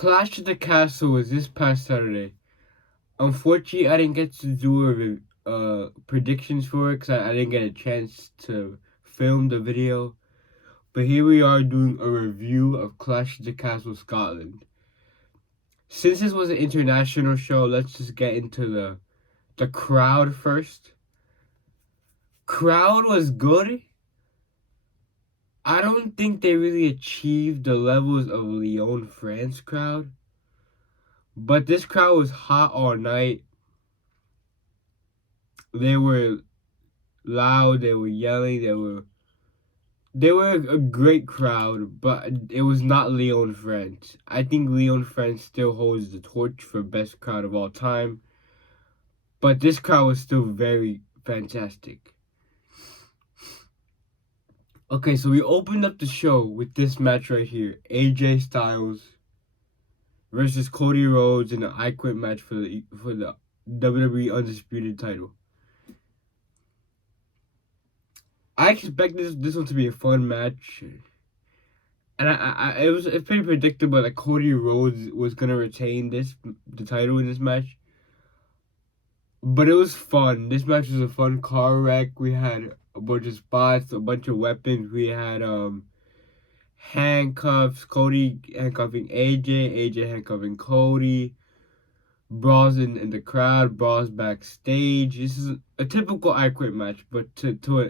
Clash of the Castle was this past Saturday. Unfortunately, I didn't get to do predictions for it because I didn't get a chance to film the video. But here we are doing a review of Clash of the Castle Scotland. Since this was an international show, let's just get into the crowd first. Crowd was good. I don't think they really achieved the levels of Lyon, France crowd. But this crowd was hot all night. They were loud, they were yelling, they were a great crowd, but it was not Lyon France. I think Lyon France still holds the torch for best crowd of all time. But this crowd was still very fantastic. Okay, so we opened up the show with this match right here. AJ Styles versus Cody Rhodes in an I Quit match for the WWE Undisputed title. I expected this one to be a fun match. And it's pretty predictable that Cody Rhodes was gonna retain the title in this match. But it was fun. This match was a fun car wreck. We had a bunch of spots, a bunch of weapons. We had handcuffs, Cody handcuffing AJ handcuffing Cody, brawls in the crowd, brawls backstage. This is a typical I Quit match, but to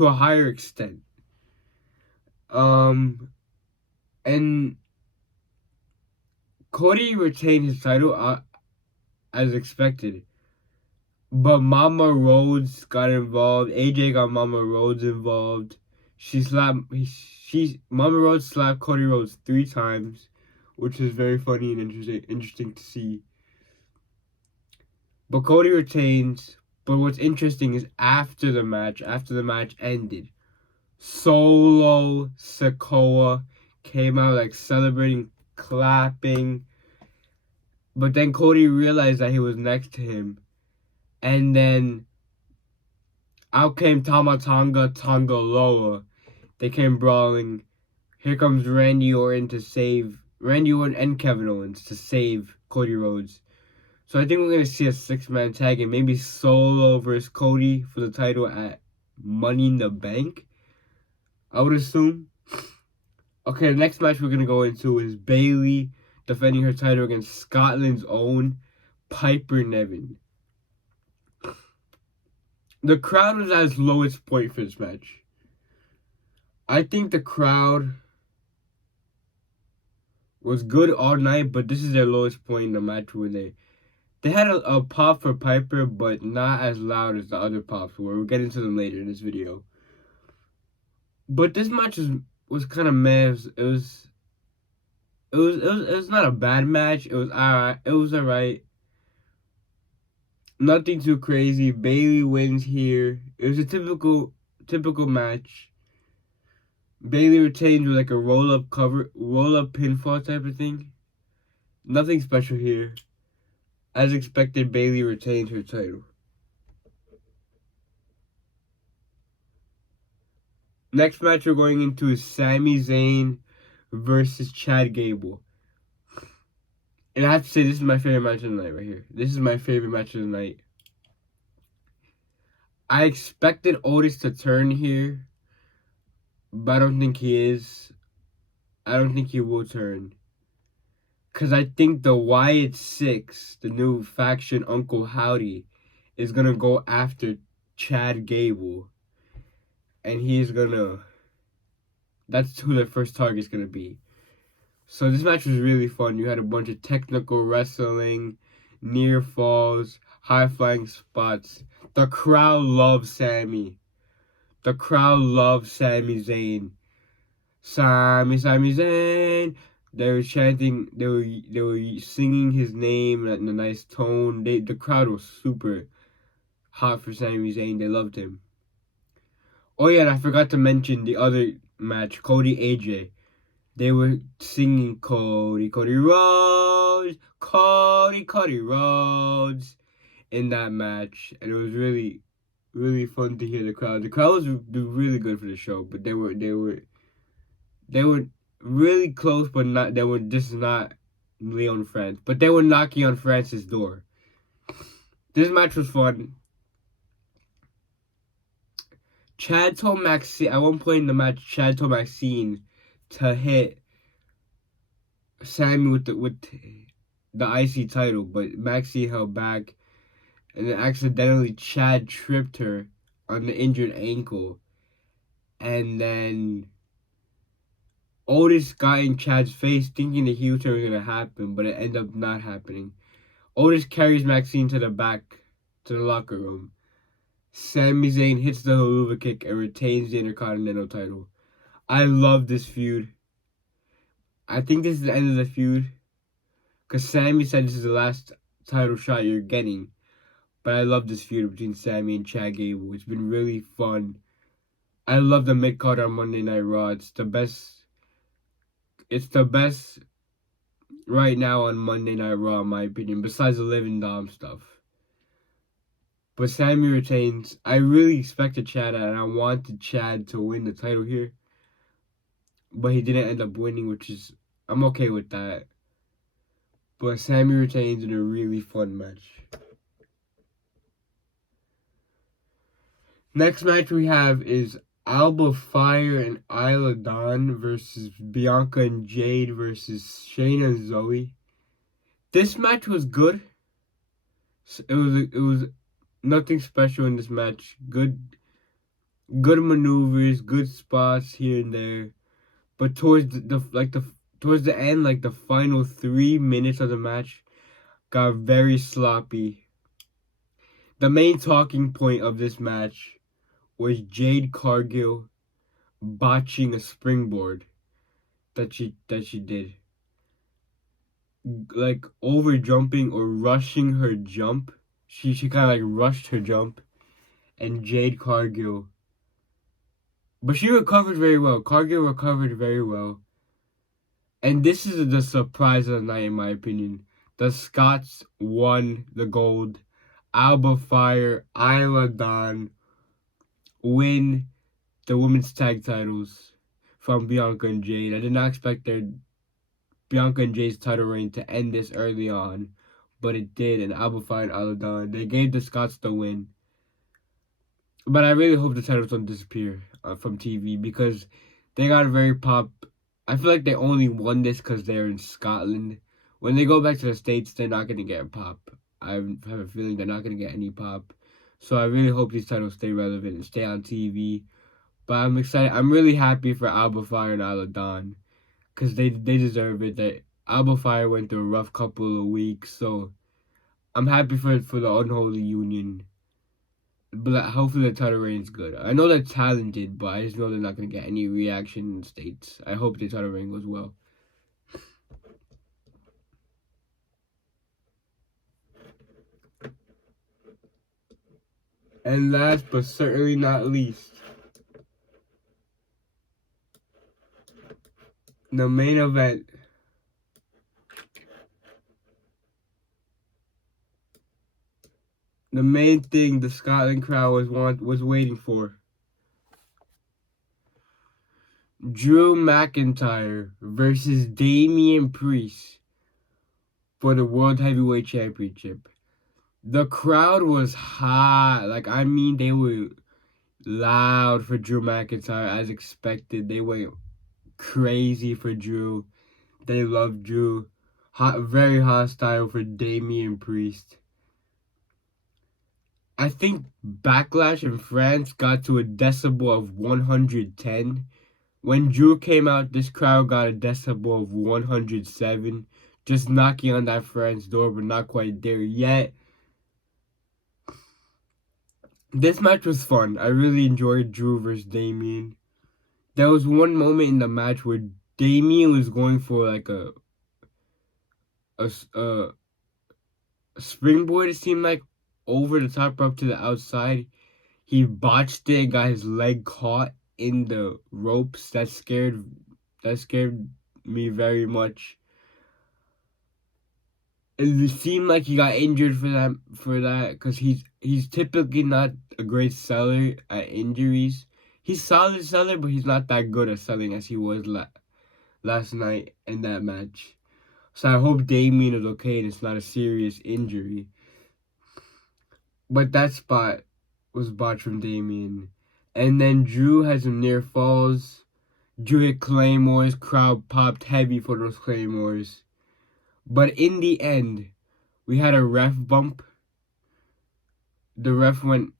a higher extent. And Cody retained his title as expected. But Mama Rhodes got involved. AJ got Mama Rhodes involved. Mama Rhodes slapped Cody Rhodes 3 times, which is very funny and interesting to see. But Cody retains. But what's interesting is after the match ended, Solo Sikoa came out like celebrating, clapping. But then Cody realized that he was next to him. And then out came Tama Tonga Loa. They came brawling. Here comes Randy Orton and Kevin Owens to save Cody Rhodes. So I think we're going to see a 6-man tag and maybe Solo versus Cody for the title at Money in the Bank, I would assume. Okay, the next match we're going to go into is Bayley defending her title against Scotland's own Piper Niven. The crowd was at its lowest point for this match. I think the crowd was good all night, but this is their lowest point in the match where they had a pop for Piper, but not as loud as the other pops were. We'll get into them later in this video. But this match was kind of meh. It was not a bad match. It was alright. It was alright. Nothing too crazy. Bayley wins here. It was a typical match. Bayley retains with like a roll-up pinfall type of thing. Nothing special here. As expected, Bayley retained her title. Next match we're going into is Sami Zayn versus Chad Gable. And I have to say, this is my favorite match of the night right here. This is my favorite match of the night. I expected Otis to turn here, but I don't think he is. I don't think he will turn. Because I think the Wyatt Six, the new faction Uncle Howdy, is going to go after Chad Gable. And he's going to... That's who their first target is going to be. So this match was really fun. You had a bunch of technical wrestling, near falls, high-flying spots. The crowd loves Sami. The crowd loves Sami Zayn. Sami Zayn. They were chanting, they were singing his name in a nice tone. The crowd was super hot for Sami Zayn. They loved him. Oh yeah, and I forgot to mention the other match, Cody AJ. They were singing Cody Rhodes, Cody Rhodes in that match, and it was really, really fun to hear the crowd. The crowd was really good for the show, but they were really close, but not. They were just not Leon France, but they were knocking on France's door. This match was fun. Chad told Maxine at one point in the match. Chad told Maxine to hit Sammy with the IC title, but Maxine held back, and then accidentally Chad tripped her on the injured ankle, and then Otis got in Chad's face thinking the heel turn was gonna happen, but it ended up not happening. Otis carries Maxine to the back to the locker room. Sami Zayn hits the Helluva Kick and retains the Intercontinental title. I love this feud. I think this is the end of the feud, because Sami said this is the last title shot you're getting. But I love this feud between Sami and Chad Gable. It's been really fun. I love the mid-card on Monday Night Raw. It's the best right now on Monday Night Raw, in my opinion, besides the Living Dom stuff. But Sami retains. I really expected Chad, and I wanted Chad to win the title here. But he didn't end up winning, which is, I'm okay with that. But Sami retains in a really fun match. Next match we have is Alba Fire and Isla Dawn versus Bianca and Jade versus Shayna and Zoe. This match was good. It was nothing special in this match. Good maneuvers, good spots here and there. But towards the end, like the final 3 minutes of the match, got very sloppy. The main talking point of this match was Jade Cargill botching a springboard that she did. Like over jumping or rushing her jump. She kind of like rushed her jump, and Jade Cargill. But she recovered very well. Cargill recovered very well. And this is the surprise of the night, in my opinion. The Scots won the gold. Alba Fire, Isla Dawn win the women's tag titles from Bianca and Jade. I did not expect Bianca and Jade's title reign to end this early on, but it did, and Alba Fire and Isla Dawn, they gave the Scots the win. But I really hope the titles don't disappear from TV, because they got a very pop. I feel like they only won this because they're in Scotland. When they go back to the States, they're not going to get a pop. I have a feeling they're not going to get any pop. So I really hope these titles stay relevant and stay on TV. But I'm excited. I'm really happy for Alba Fire and Isla Dawn, because they deserve it. That Alba Fire went through a rough couple of weeks, so I'm happy for the unholy union. But hopefully the title reign's good. I know they're talented, but I just know they're not going to get any reaction in the States. I hope the title reign goes well. And last but certainly not least, the main event. The main thing the Scotland crowd was waiting for. Drew McIntyre versus Damian Priest for the World Heavyweight Championship. The crowd was hot. Like, I mean, they were loud for Drew McIntyre as expected. They went crazy for Drew. They loved Drew. Very hostile for Damian Priest. I think Backlash in France got to a decibel of 110. When Drew came out, this crowd got a decibel of 107. Just knocking on that France door, but not quite there yet. This match was fun. I really enjoyed Drew versus Damian. There was one moment in the match where Damian was going for like a springboard, it seemed like, over the top rope to the outside. He botched it and got his leg caught in the ropes. That scared me very much. It seemed like he got injured for that because he's typically not a great seller at injuries. He's solid seller, but he's not that good at selling as he was last night in that match. So I hope Damien is okay and it's not a serious injury. But that spot was botched from Damien. And then Drew had some near falls. Drew hit claymores. Crowd popped heavy for those claymores. But in the end, we had a ref bump. The ref went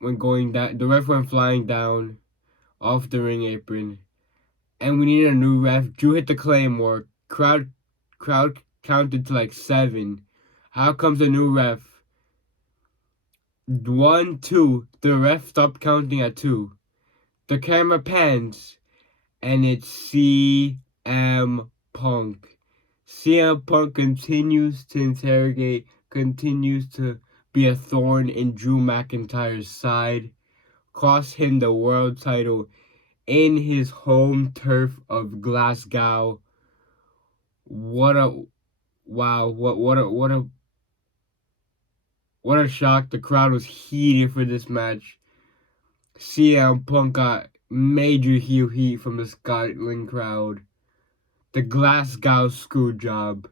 going down. The ref went flying down off the ring apron, and we needed a new ref. Drew hit the claymore. Crowd counted to like 7. How comes a new ref? 1, 2. The ref stopped counting at 2. The camera pans, and it's CM Punk. CM Punk continues to interrogate, continues to be a thorn in Drew McIntyre's side, cost him the world title in his home turf of Glasgow. What a wow! What a shock! The crowd was heated for this match. CM Punk got major heel heat from the Scotland crowd. The Glasgow screw job.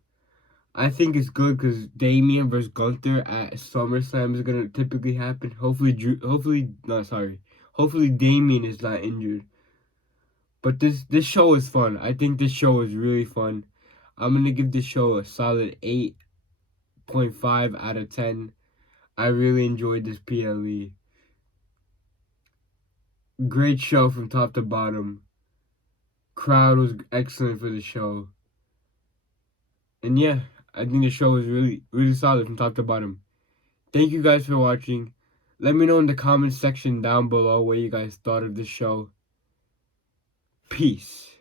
I think it's good because Damien versus Gunther at SummerSlam is gonna typically happen. Hopefully Damien is not injured. But this show is fun. I think this show is really fun. I'm gonna give this show a solid 8.5 out of 10. I really enjoyed this PLE. Great show from top to bottom. Crowd was excellent for the show. And yeah, I think the show was really solid from top to bottom. Thank you guys for watching. Let me know in the comments section down below what you guys thought of this show. Peace.